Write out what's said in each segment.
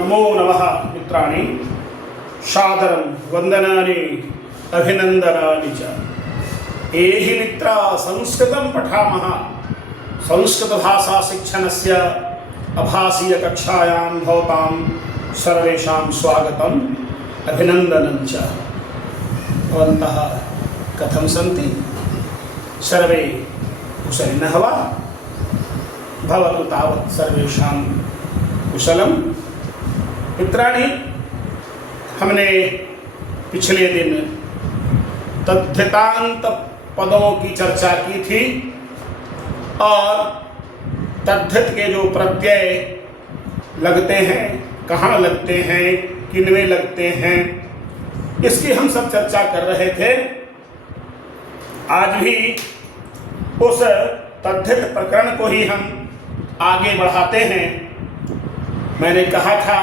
नमो नमः मित्राणि सादरं वन्दनानि अभिनन्दनानि च। एहि मित्रा संस्कृतं पठामः। संस्कृतभाषाशिक्षणस्य आभासीयकक्षायां भवतां सर्वेषां स्वागतम् अभिनन्दनं च। भवन्तः कथं सन्ति? सर्वे कुशलिनः वा? भवतु तावत् सर्वेषां कुशलम्। मित्राणि, हमने पिछले दिन तद्धितांत पदों की चर्चा की थी और तद्धित के जो प्रत्यय लगते हैं, कहाँ लगते हैं, किनमें लगते हैं, इसकी हम सब चर्चा कर रहे थे। आज भी उस तद्धित प्रकरण को ही हम आगे बढ़ाते हैं। मैंने कहा था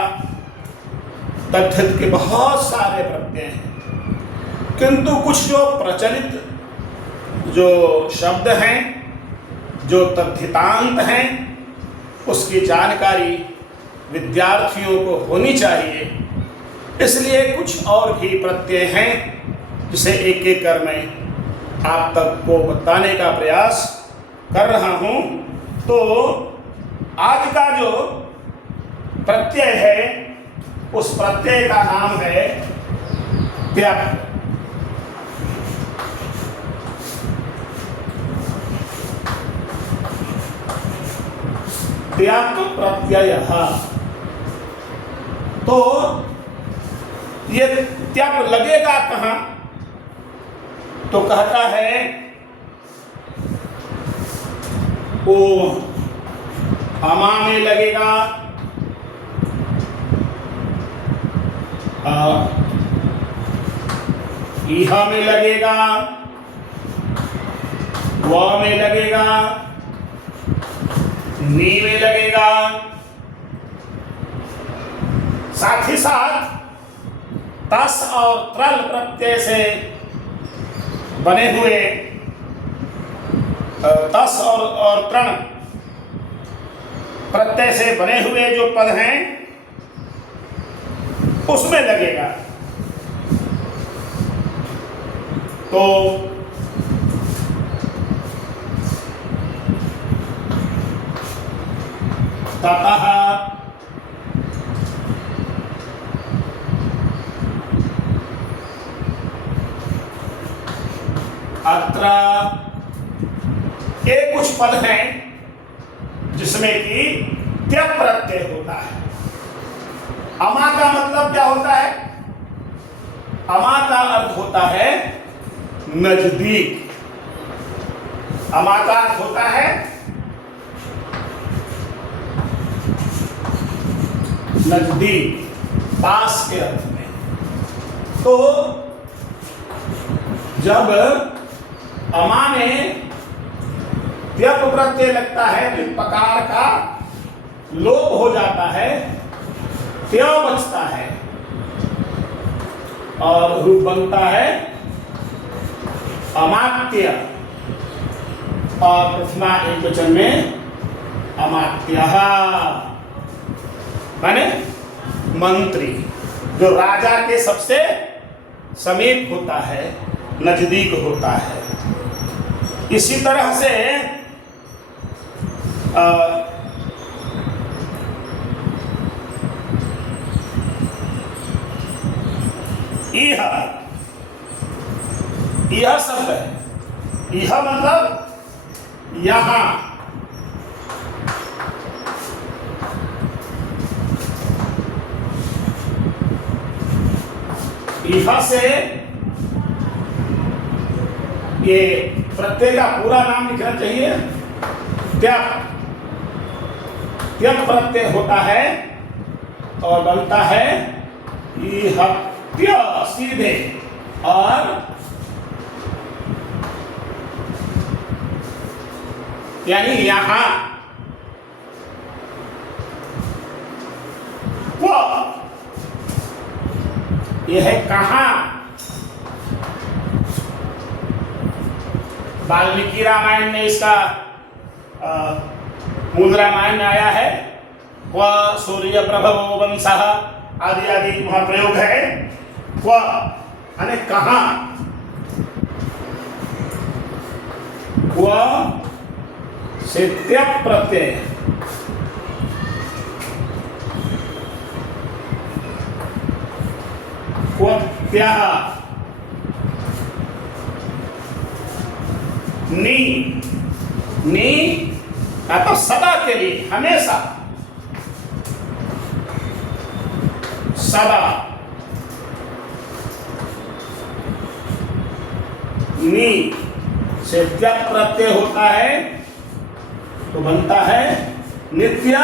तद्धित के बहुत सारे प्रत्यय हैं, किंतु कुछ जो प्रचलित जो शब्द हैं, जो तद्धितांत हैं, उसकी जानकारी विद्यार्थियों को होनी चाहिए। इसलिए कुछ और भी प्रत्यय हैं जिसे एक एक कर मैं आप तक को बताने का प्रयास कर रहा हूं। तो आज का जो प्रत्यय है उस प्रत्यय का नाम है त्यक्त। त्यक्त प्रत्यय। तो ये त्यक्त लगेगा कहाँ? तो कहता है वो अमा में लगेगा, ईहा में लगेगा, व में लगेगा, नी में लगेगा। साथ ही साथ तस और त्रल प्रत्यय से बने हुए तस और तृण प्रत्यय से बने हुए जो पद हैं उसमें लगेगा। तो ततः, अत्र, ये कुछ पद हैं जिसमें कि त्यक्त प्रत्यय होता है। अमा का मतलब क्या होता है? अमा का अर्थ होता है नजदीक। अमा का अर्थ होता है नजदीक, पास के अर्थ में। तो जब अमा में त्यक्त प्रत्यय लगता है तो पकार का लोप हो जाता है, त्य बचता है और रूप बनता है अमात्य। और प्रथमा एक वचन में अमात्यः माने मंत्री, जो राजा के सबसे समीप होता है, नजदीक होता है। इसी तरह से यह शब्द है। यह मतलब यहां। यह से ये प्रत्यय का पूरा नाम लिखना चाहिए। त्यक्त प्रत्यय होता है और बनता है त्य सीधे, और यानी यहां। वो यह है कहां? वाल्मीकि रामायण में इसका मूल रामायण में आया है क्व सूर्य प्रभवो वंशः आदि आदि वहां प्रयोग है। क्व यानी कहां, क्व से त्यप प्रत्यय, क्वत्याः, नी, नी तो सदा के लिए, हमेशा, सदा, नी से त्यप प्रत्यय होता है तो बनता है नित्य,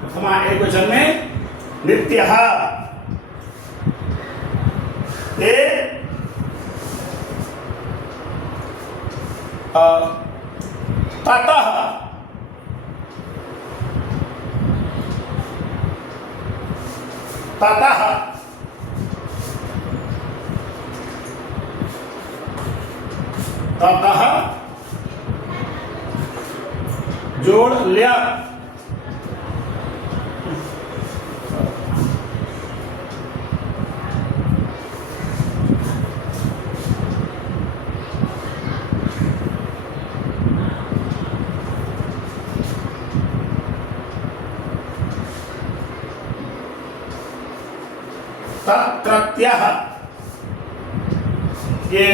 प्रथमा एकवचन में नित्यः। ततः, ततः, ततः जोड़ लिया, तत्रत्यः, ये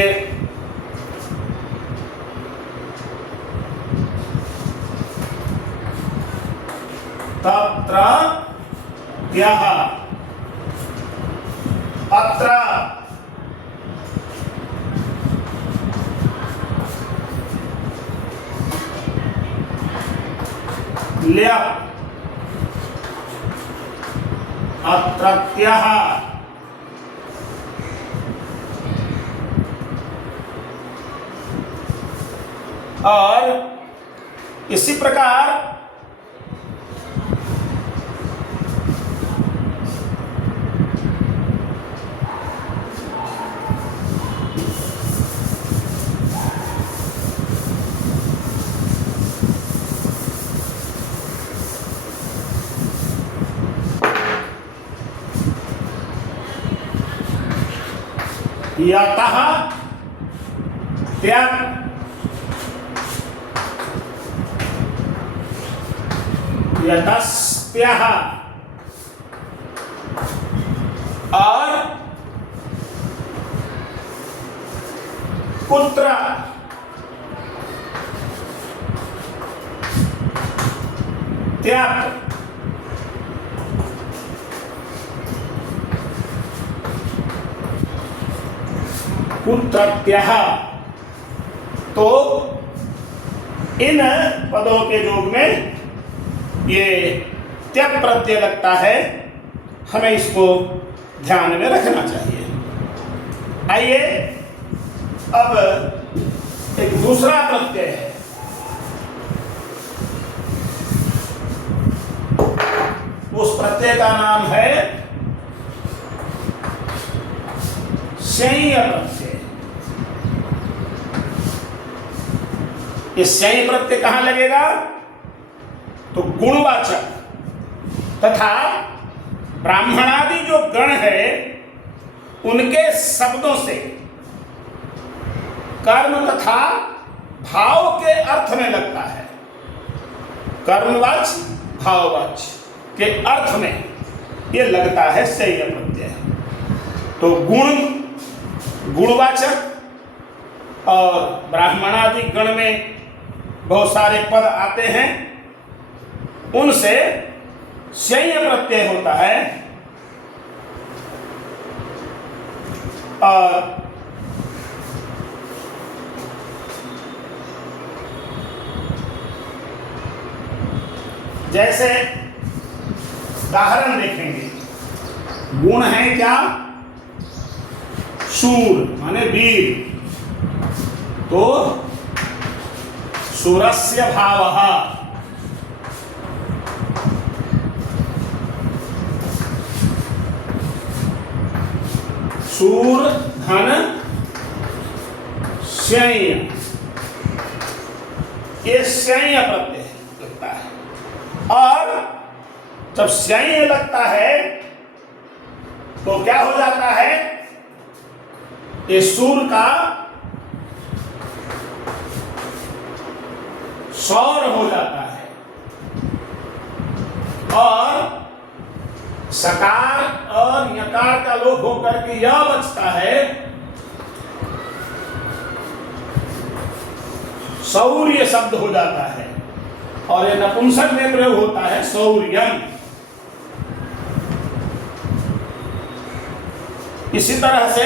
तत्रत्यः, अत्र, ल्या, अत्रत्यः, और इसी प्रकार यतः त्याग, यतस्त्यः, और पुत्र, त्याग, पुत्रत्यः। तो इन पदों के योग में ये त्यप प्रत्यय लगता है, हमें इसको ध्यान में रखना चाहिए। आइए अब एक दूसरा प्रत्यय है, उस प्रत्यय का नाम है शय्य प्रत्यय। ये शय्य प्रत्यय कहां लगेगा? तो गुणवाचक तथा ब्राह्मणादि जो गण है उनके शब्दों से कर्म तथा भाव के अर्थ में लगता है। कर्मवाच भाववाच के अर्थ में ये लगता है शय्य प्रत्यय। तो गुण, गुणवाचक और ब्राह्मणादि गण में बहुत सारे पद आते हैं, उनसे शय्य प्रत्यय होता है। और जैसे उदाहरण देखेंगे, गुण है क्या? शूर माने वीर, तो शूरस्य भावः, शूर धन शय्य, ये शय्य प्रत्यय लगता है। और जब स्यय लगता है तो क्या हो जाता है, ये सूर का सौर हो जाता है और सकार और यकार का लोप होकर के यह बचता है सौर्य शब्द हो जाता है और यह नपुंसक में प्रयोग होता है सौर्यम। इसी तरह से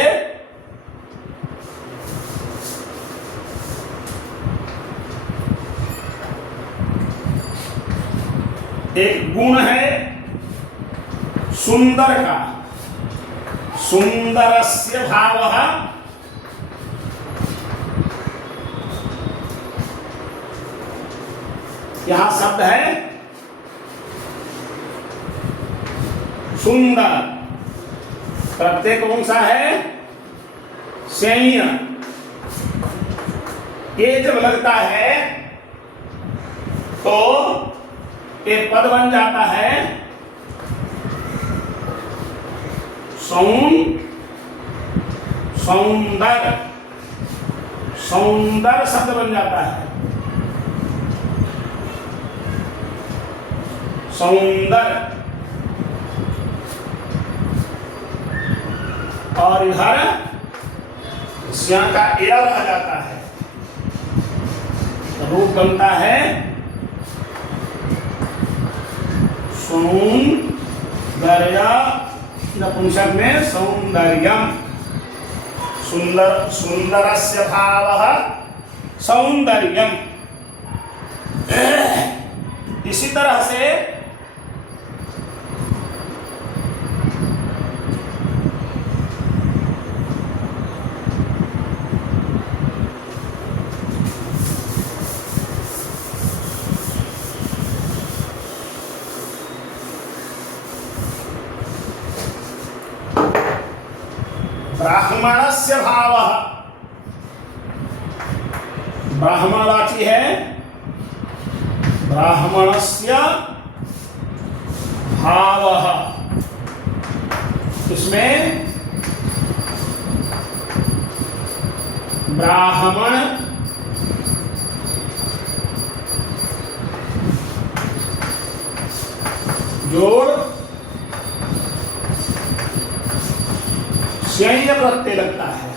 एक गुण है सुंदर का, सुंदरस्य भावः, यहां शब्द है सुंदर, प्रत्येक कौन सा है, स्यय। ये जब लगता है तो एक पद बन जाता है सौंदर, सौंदर शब्द बन जाता है सौंदर। और इधर स्या का ए रह जाता है, रूप बनता है सौंदर्य, नपुंसक में सौंदर्यम, सुंदर, सुंदरस्य भावः सौंदर्यम। इसी तरह से ब्राह्मणस्य भावः, ब्राह्मणवाची है ब्राह्मणस्य भावः, इसमें ब्राह्मण जोड़ स्यय प्रत्यय लगता है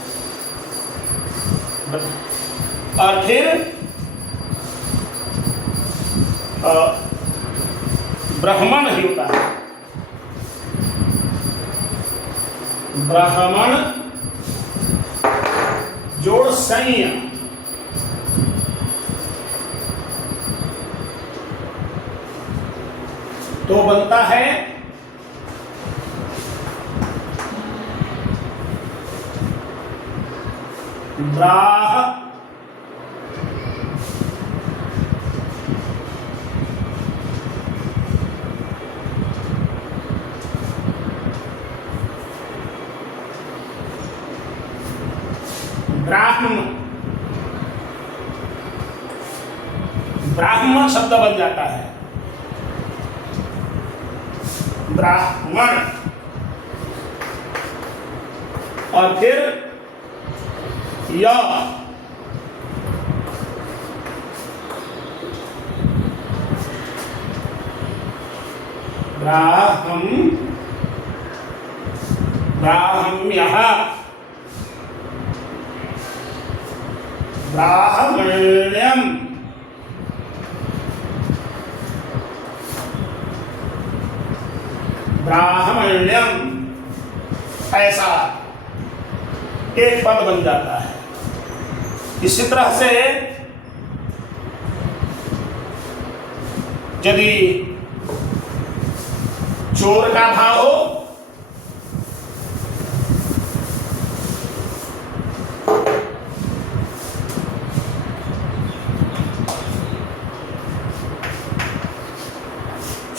और फिर ब्राह्मण ही होता है, ब्राह्मण जोड़ संय, तो बनता है ब्राह, ब्राह्मण, ब्राह्मण शब्द बन जाता है ब्राह्मण। और फिर या ब्राह्म्यः, ब्राह्मण्यम, ब्राह्मण्यम, ऐसा एक पद बन जाता है। इसी तरह से यदि चोर का भाव हो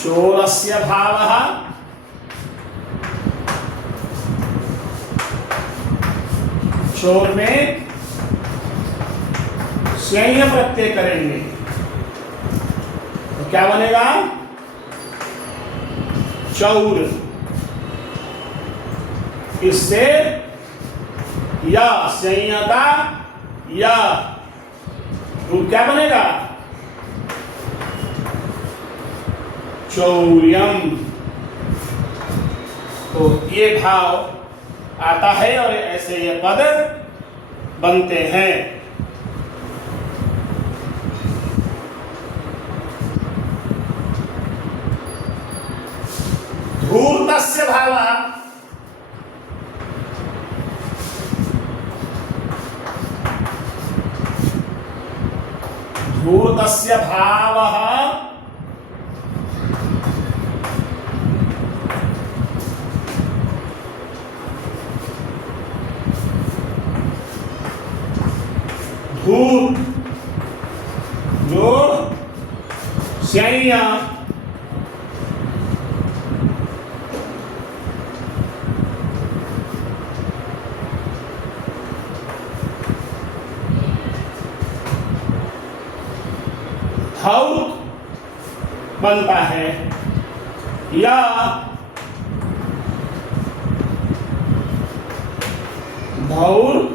चोरस्य भावः चोर में स्यय प्रत्यय करेंगे तो क्या बनेगा चौर, इससे या संयता या रूप क्या बनेगा? चौर्यम। तो ये भाव आता है और ऐसे ये पद बनते हैं। धूर्तस्य भावः, धूर्तस्य भावः धूर्त जोड़ संज्ञा धौत बनता है या धौत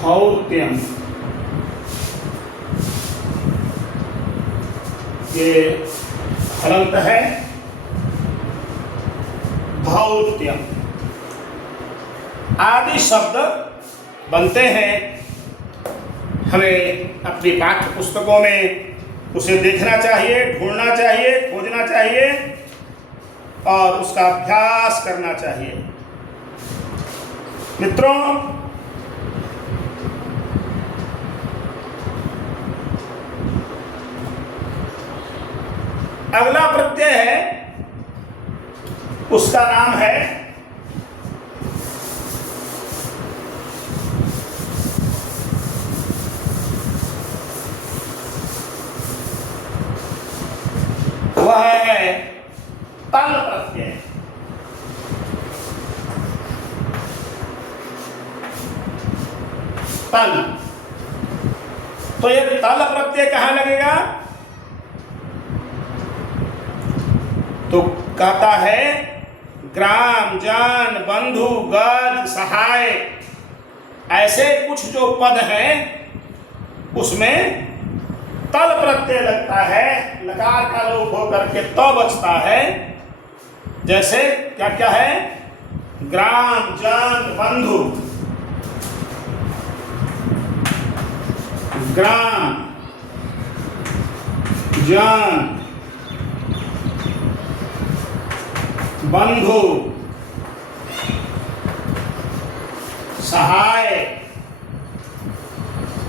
धौत्यम। ये हलंत है धौत्यम। आदि शब्द बनते हैं। हमें अपनी पाठ्य पुस्तकों में उसे देखना चाहिए, ढूंढना चाहिए, खोजना चाहिए और उसका अभ्यास करना चाहिए। मित्रों, अगला प्रत्यय है, उसका नाम है वह है तल प्रत्यय। तल। तो ये तल प्रत्यय कहां लगेगा? तो कहता है ग्राम, जन, बंधु, गज, सहाय, ऐसे कुछ जो पद हैं उसमें तल प्रत्यय लगता है। लकार का लोप होकर के तो बचता है। जैसे क्या क्या है? ग्राम, जन, बंधु। ग्राम, जन, बंधु, सहाय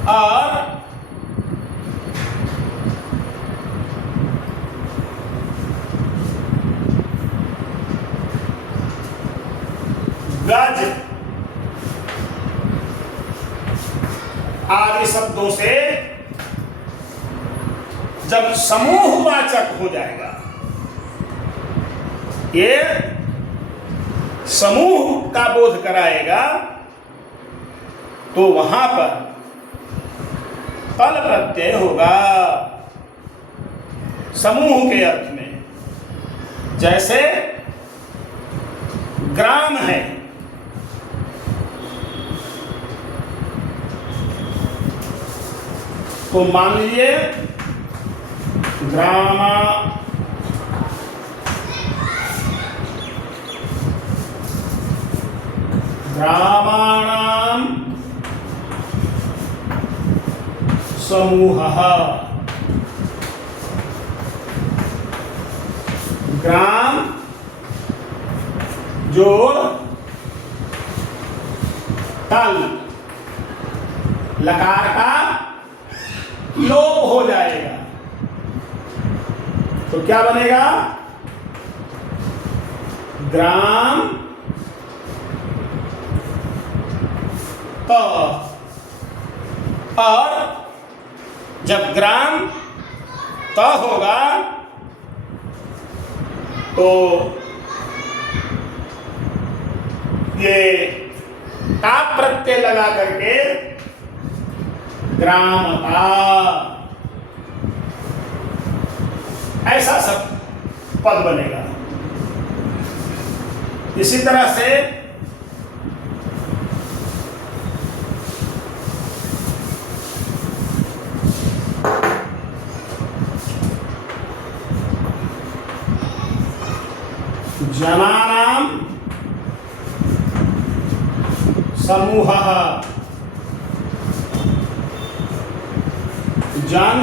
और गज आदि शब्दों से जब समूहवाचक हो जाएगा, ये समूह का बोध कराएगा, तो वहां पर तल प्रत्यय होगा समूह के अर्थ में। जैसे ग्राम है, तो मान लीजिए ग्रामा, ग्रामाणाम समूहः। ग्राम जोड़ तल, लकार का लोप हो जाएगा, तो क्या बनेगा? ग्राम तो। और जब ग्राम तो होगा तो ये ताप प्रत्यय लगा करके ग्रामता, ऐसा सब पद बनेगा। इसी तरह से जनानां समूहः, जन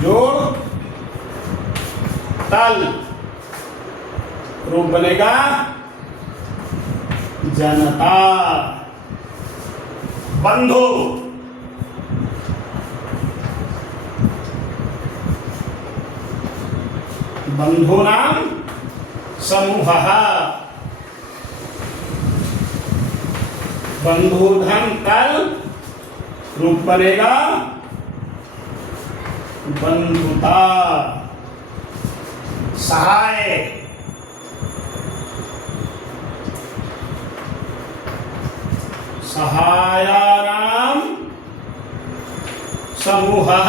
जोड़ तल रूप बनेगा जनता। बंधु, बंधूनां समूहः, बंधुधन तल रूप बनेगा बंधुता। सहाय, सहायानां समूहः,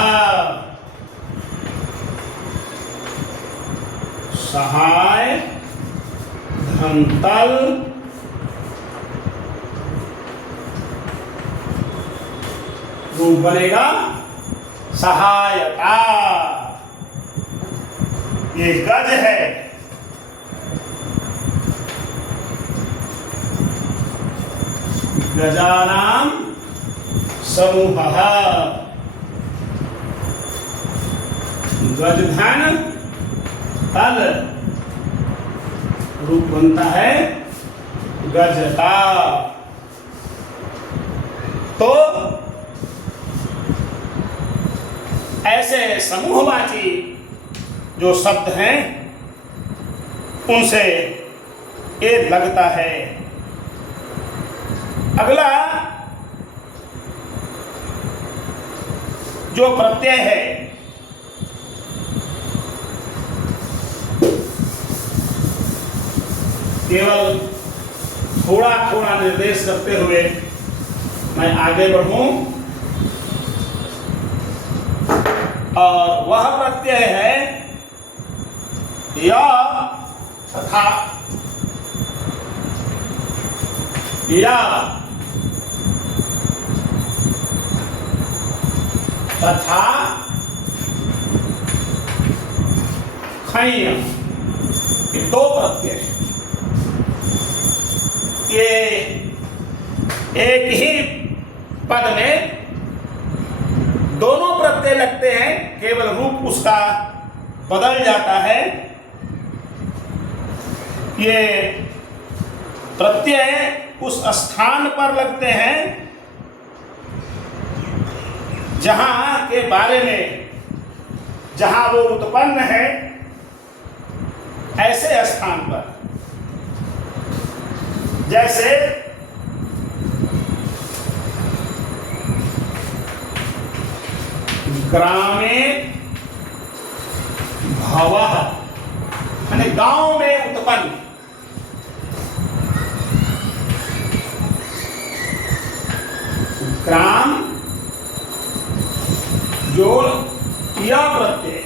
सहाय धनतल रूप बनेगा सहायता। ये गज है। गजानां समूहः, गजधन तल रूप बनता है गजता। तो ऐसे समूहवाची जो शब्द हैं उनसे ये लगता है। अगला जो प्रत्यय है केवल थोड़ा थोड़ा निर्देश करते हुए मैं आगे बढ़ूं, और वह प्रत्यय है या तथा, या तथा खैय, ये दो प्रत्यय हैं। ये एक ही पद में दोनों प्रत्यय लगते हैं, केवल रूप उसका बदल जाता है। ये प्रत्यय उस स्थान पर लगते हैं जहां के बारे में, जहां वो उत्पन्न है, ऐसे स्थान पर। जैसे ग्रामे भवः, यानी गांव में उत्पन्न। ग्राम जोड़ या प्रत्यय,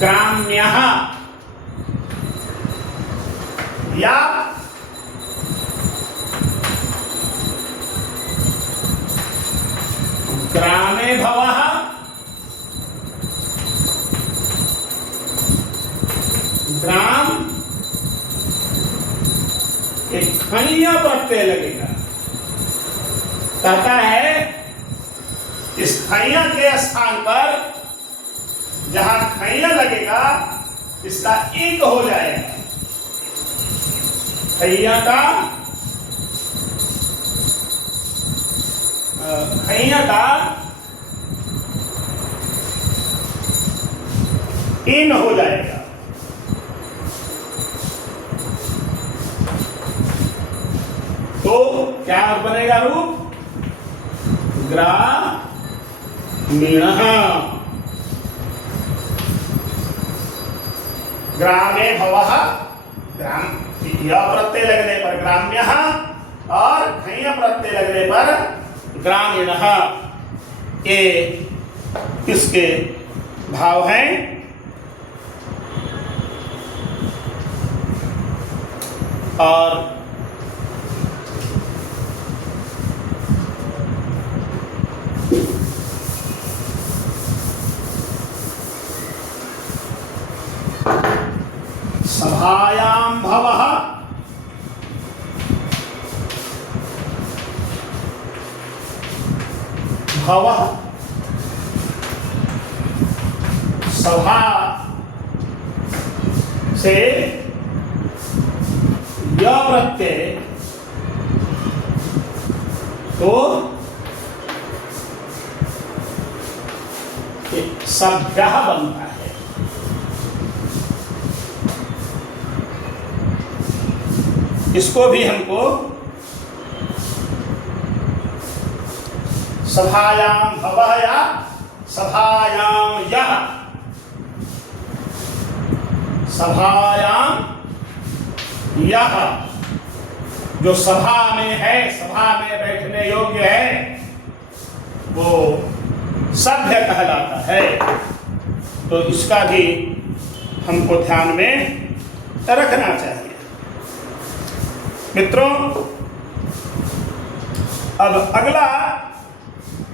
ग्राम्यः या ग्रामे भवः, ग्राम एक खनिया प्रत्यय लगेगा। कहता है इस खनिया के स्थान पर जहां खैया लगेगा इसका एक हो जाएगा। खैया का इन हो जाएगा। तो क्या बनेगा रूप? ग्रामीणः। ग्रामे भवः, ग्राम य प्रत्यय लगने पर ग्राम्यः और घञ प्रत्यय लगने पर ग्रामीणः, ये इसके भाव हैं। और सभायां भवः, भवः सभा से य प्रत्यय तो सभ्यः बनता है। इसको भी हमको सभायां भवः या सभायां यः, सभायां यह जो सभा में है, सभा में बैठने योग्य है, वो सभ्य कहलाता है। तो इसका भी हमको ध्यान में रखना चाहिए। मित्रों, अब अगला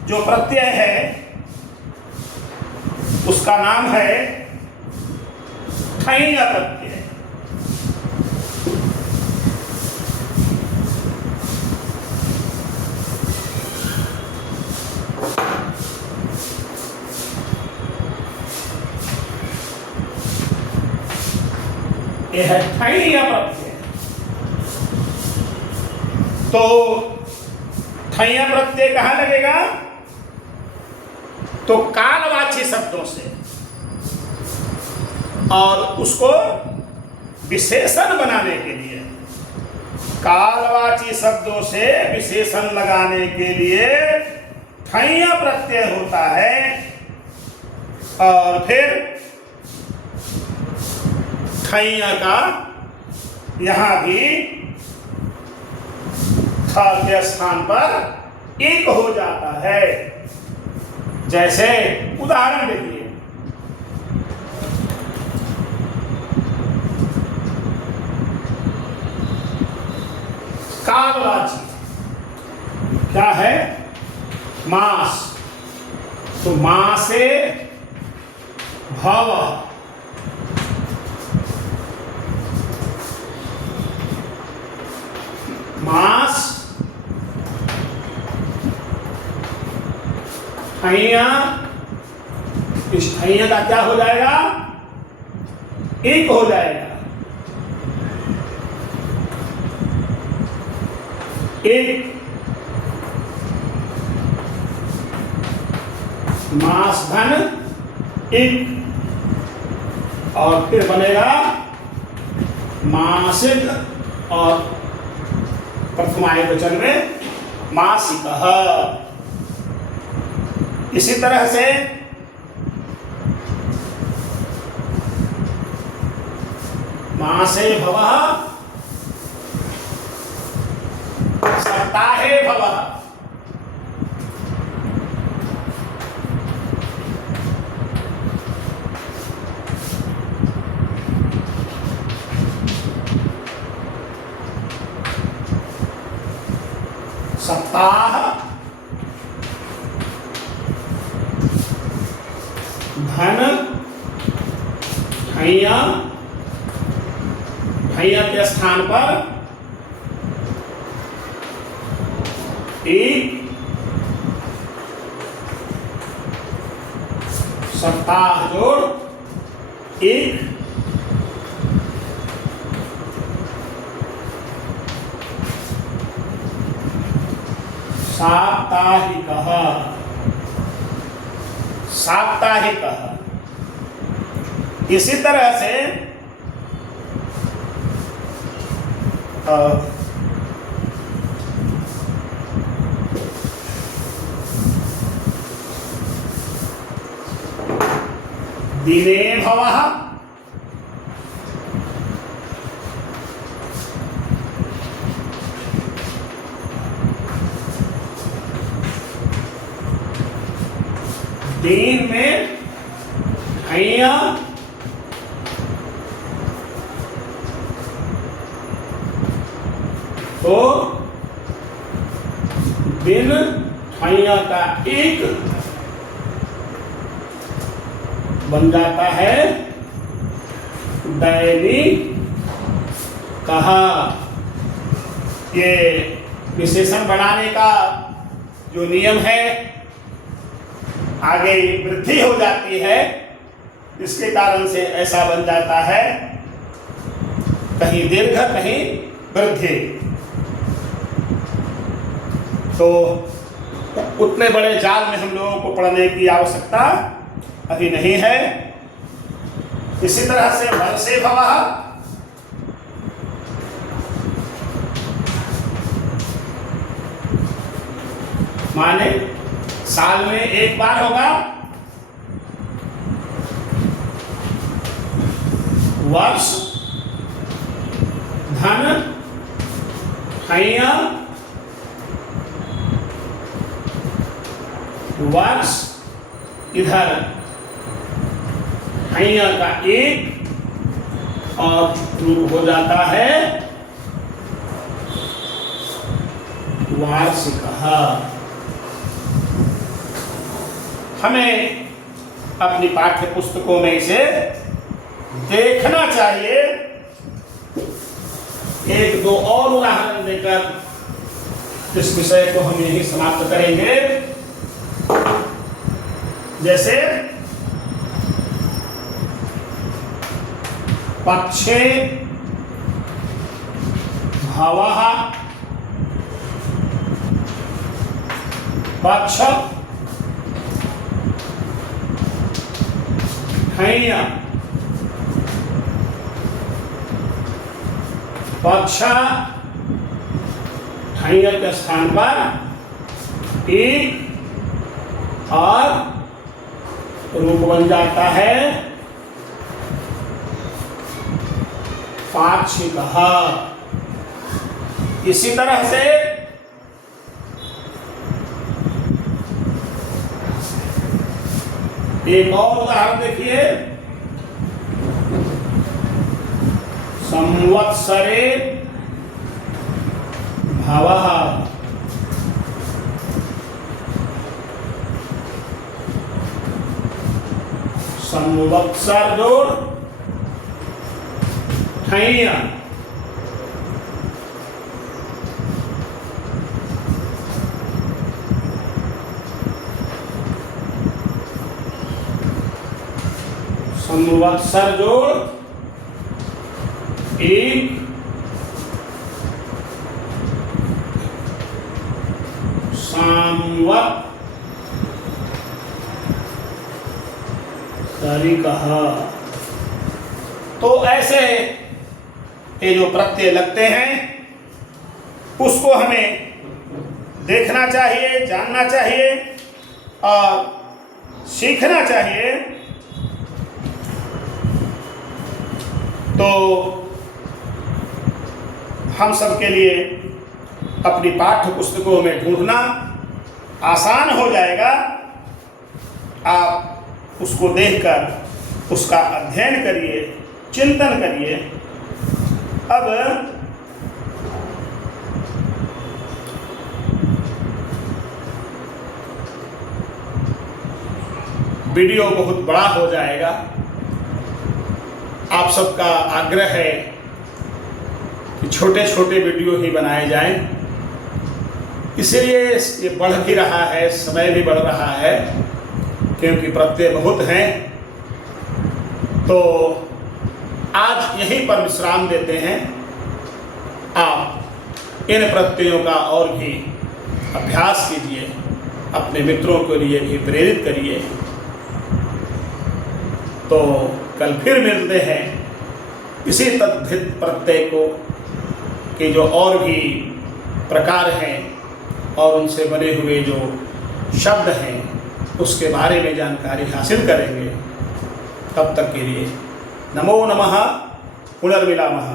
जो प्रत्यय है उसका नाम है ठञ प्रत्यय। यह है ठञ प्रत्यय। तो ठञ प्रत्यय कहाँ लगेगा? तो कालवाची शब्दों से, और उसको विशेषण बनाने के लिए, कालवाची शब्दों से विशेषण लगाने के लिए ठञ प्रत्यय होता है। और फिर ठञ का यहां भी थ के स्थान पर एक हो जाता है। जैसे उदाहरण देखिए, कालवाची क्या है? मास। तो मासे भव, मास ठञ, इस ठञ का क्या हो जाएगा? एक हो जाएगा। एक मास धन एक, और फिर बनेगा मासिक, और प्रथमा एकवचन में मासिकः। इसी तरह से मासे भवः, सप्ताहे भवः, सप्ताह धन ठञ, ठञ के स्थान पर एक, सप्ताह जोड़ एक, साप्ताहिकः, साप्ताहिकः। इसी तरह से दिने भवः, दीन में हैया तो दिन हैया का एक बन जाता है दैनी कहा। ये विशेषण बनाने का जो नियम है, आगे वृद्धि हो जाती है, इसके कारण से ऐसा बन जाता है कहीं दीर्घ कहीं वृद्धि। तो उतने बड़े जाल में हम लोगों को पढ़ने की आवश्यकता अभी नहीं है। इसी तरह से वर्षे भवः माने साल में एक बार होगा। वर्ष धन हैया वर्ष इधर हैया का एक और रूप हो जाता है वार्षिकः। हमें अपनी पाठ्य पुस्तकों में इसे देखना चाहिए। एक दो और उदाहरण देकर इस विषय को हम यही समाप्त करेंगे। जैसे पक्षे भवः पक्ष हैया पक्ष हैया के स्थान पर एक और रूप बन जाता है पाक्षिकः। इसी तरह से एक और उदाहरण देखिए, संवत्सरे भवः संवत्सर जोड़ हैया संवत्सर जोड़ एक संवत्सरिकः। तो ऐसे ये जो प्रत्यय लगते हैं उसको हमें देखना चाहिए, जानना चाहिए और सीखना चाहिए। तो हम सब के लिए अपनी पाठ्य पुस्तकों में ढूंढना आसान हो जाएगा। आप उसको देखकर उसका अध्ययन करिए, चिंतन करिए। अब वीडियो बहुत बड़ा हो जाएगा। आप सबका आग्रह है कि छोटे छोटे वीडियो ही बनाए जाएं, इसलिए ये बढ़ भी रहा है, समय भी बढ़ रहा है, क्योंकि प्रत्यय बहुत हैं। तो आज यहीं पर विश्राम देते हैं। आप इन प्रत्ययों का और भी अभ्यास कीजिए, अपने मित्रों के लिए भी प्रेरित करिए। तो कल फिर मिलते हैं इसी तद्धित प्रत्यय को के जो और भी प्रकार हैं और उनसे बने हुए जो शब्द हैं उसके बारे में जानकारी हासिल करेंगे। तब तक के लिए नमो नमः, पुनर्मिलामः।